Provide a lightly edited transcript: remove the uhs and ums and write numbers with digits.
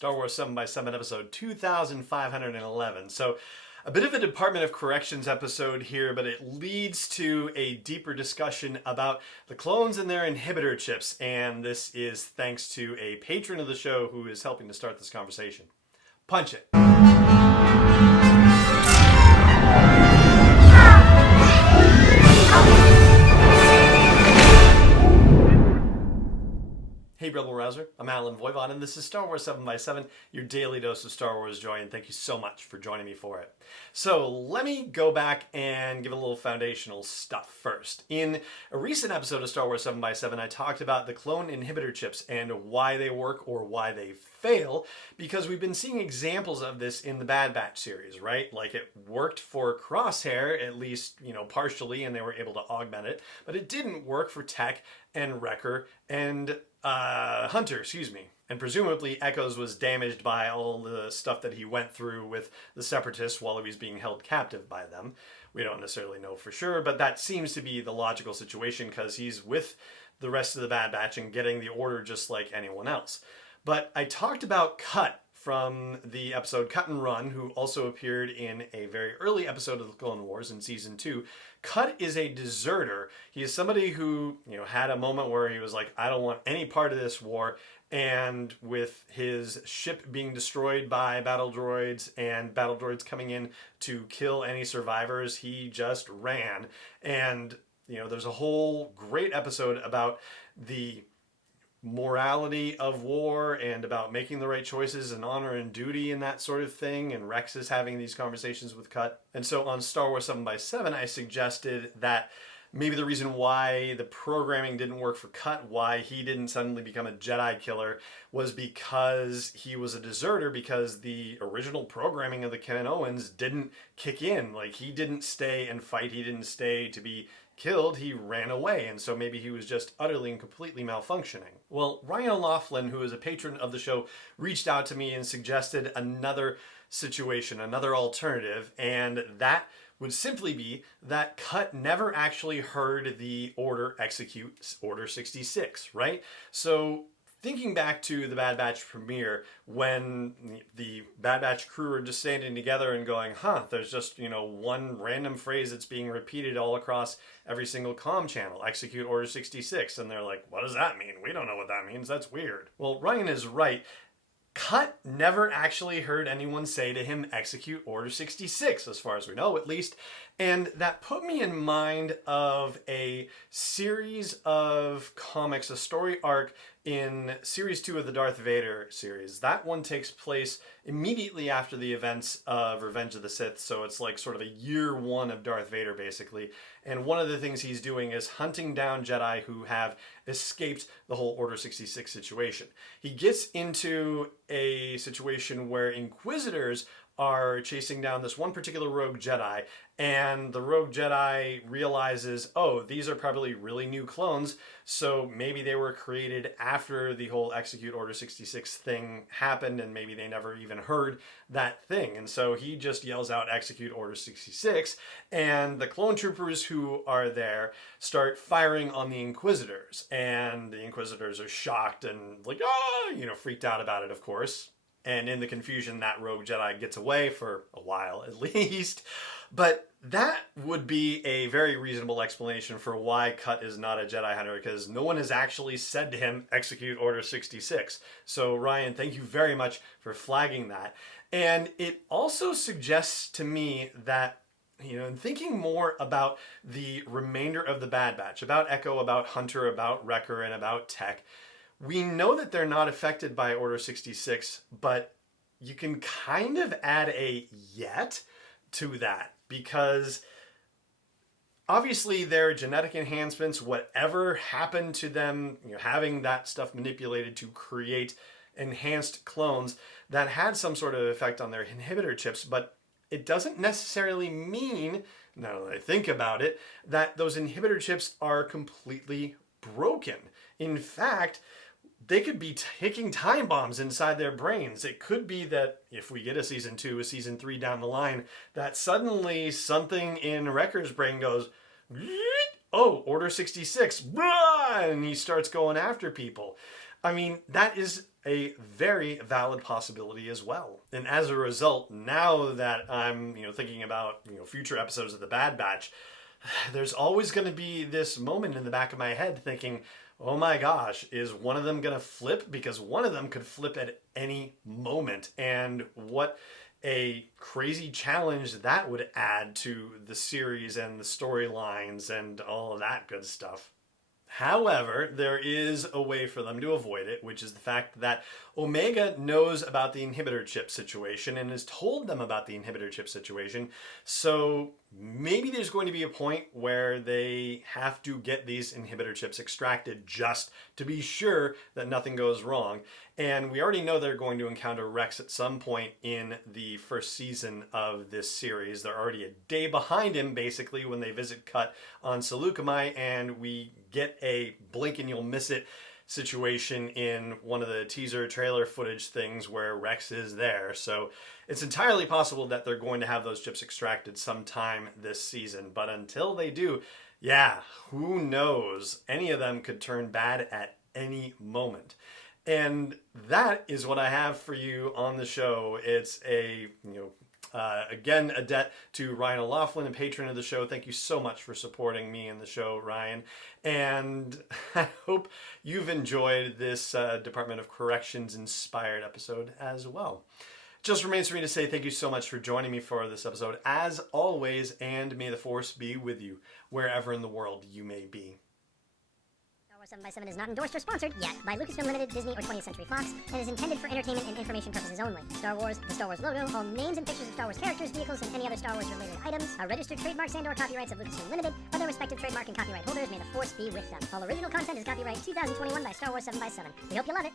Star Wars 7x7 episode 2511. So a bit of a Department of Corrections episode here, but it leads to a deeper discussion about the clones and their inhibitor chips, and this is thanks to a patron of the show who is helping to start this conversation. Punch it. Hey Rebel Rouser, I'm Alan Voivod, and this is Star Wars 7x7, your daily dose of Star Wars joy, and thank you so much for joining me for it. So let me go back and give a little foundational stuff first. In a recent episode of Star Wars 7x7, I talked about the clone inhibitor chips and why they work or why they fail, because we've been seeing examples of this in the Bad Batch series, right? Like it worked for Crosshair, at least, partially, and they were able to augment it, but it didn't work for Tech and Wrecker and Hunter, and presumably Echoes was damaged by all the stuff that he went through with the Separatists while he was being held captive by them. We don't necessarily know for sure, but that seems to be the logical situation because he's with the rest of the Bad Batch and getting the order just like anyone else. But I talked about Cut from the episode Cut and Run, who also appeared in a very early episode of the Clone Wars in season 2. Cut is a deserter. He is somebody who, had a moment where he was like, I don't want any part of this war. And with his ship being destroyed by battle droids and battle droids coming in to kill any survivors, he just ran. And, there's a whole great episode about the morality of war and about making the right choices and honor and duty and that sort of thing, and Rex is having these conversations with Cut. And so on Star Wars 7x7 I suggested that maybe the reason why the programming didn't work for Cut, why he didn't suddenly become a Jedi killer, was because he was a deserter, because the original programming of the Kaminoans didn't kick in. Like, he didn't stay and fight, he didn't stay to be killed, he ran away, and so maybe he was just utterly and completely malfunctioning. Well, Ryan O'Loughlin, who is a patron of the show, reached out to me and suggested another situation, another alternative, and that would simply be that Cut never actually heard the order execute Order 66, right? So thinking back to the Bad Batch premiere, when the Bad Batch crew are just standing together and going, there's just, one random phrase that's being repeated all across every single comm channel, execute Order 66. And they're like, what does that mean? We don't know what that means. That's weird. Well, Ryan is right. Cut never actually heard anyone say to him, execute Order 66, as far as we know, at least. And that put me in mind of a series of comics, a story arc in Series 2 of the Darth Vader series. That one takes place immediately after the events of Revenge of the Sith, so it's like sort of a year one of Darth Vader, basically. And one of the things he's doing is hunting down Jedi who have escaped the whole Order 66 situation. He gets into a situation where Inquisitors are chasing down this one particular rogue Jedi, and the rogue Jedi realizes, oh, these are probably really new clones, so maybe they were created after the whole execute Order 66 thing happened, and maybe they never even heard that thing. And so he just yells out, execute Order 66, and the clone troopers who are there start firing on the Inquisitors, and the Inquisitors are shocked and like, freaked out about it, of course. And in the confusion, that rogue Jedi gets away for a while, at least. But that would be a very reasonable explanation for why Cut is not a Jedi hunter, because no one has actually said to him, execute Order 66. So Ryan, thank you very much for flagging that. And it also suggests to me that, in thinking more about the remainder of the Bad Batch, about Echo, about Hunter, about Wrecker, and about Tech, we know that they're not affected by Order 66, but you can kind of add a yet to that, because obviously their genetic enhancements, whatever happened to them, having that stuff manipulated to create enhanced clones, that had some sort of effect on their inhibitor chips, but it doesn't necessarily mean, now that I think about it, that those inhibitor chips are completely broken. In fact, they could be ticking time bombs inside their brains. It could be that if we get a season 2, a season 3 down the line, that suddenly something in Wrecker's brain goes, oh, Order 66, and he starts going after people. I mean, that is a very valid possibility as well. And as a result, now that I'm, thinking about, future episodes of The Bad Batch, there's always going to be this moment in the back of my head thinking, oh my gosh, is one of them going to flip? Because one of them could flip at any moment. And what a crazy challenge that would add to the series and the storylines and all of that good stuff. However, there is a way for them to avoid it, which is the fact that Omega knows about the inhibitor chip situation and has told them about the inhibitor chip situation. So maybe there's going to be a point where they have to get these inhibitor chips extracted just to be sure that nothing goes wrong. And we already know they're going to encounter Rex at some point in the first season of this series. They're already a day behind him, basically, when they visit Cut on Seleucami, and we get a blink and you'll miss it situation in one of the teaser trailer footage things where Rex is there. So it's entirely possible that they're going to have those chips extracted sometime this season. But until they do, yeah, who knows? Any of them could turn bad at any moment. And that is what I have for you on the show. It's again, a debt to Ryan O'Loughlin, a patron of the show. Thank you so much for supporting me and the show, Ryan. And I hope you've enjoyed this Department of Corrections inspired episode as well. Just remains for me to say thank you so much for joining me for this episode, as always, and may the Force be with you wherever in the world you may be. 7x7 is not endorsed or sponsored yet by Lucasfilm Limited, Disney, or 20th Century Fox, and is intended for entertainment and information purposes only. Star Wars, the Star Wars logo, all names and pictures of Star Wars characters, vehicles, and any other Star Wars related items are registered trademarks and/or copyrights of Lucasfilm Limited, or their respective trademark and copyright holders. May the Force be with them. All original content is copyright 2021 by Star Wars 7x7. We hope you love it.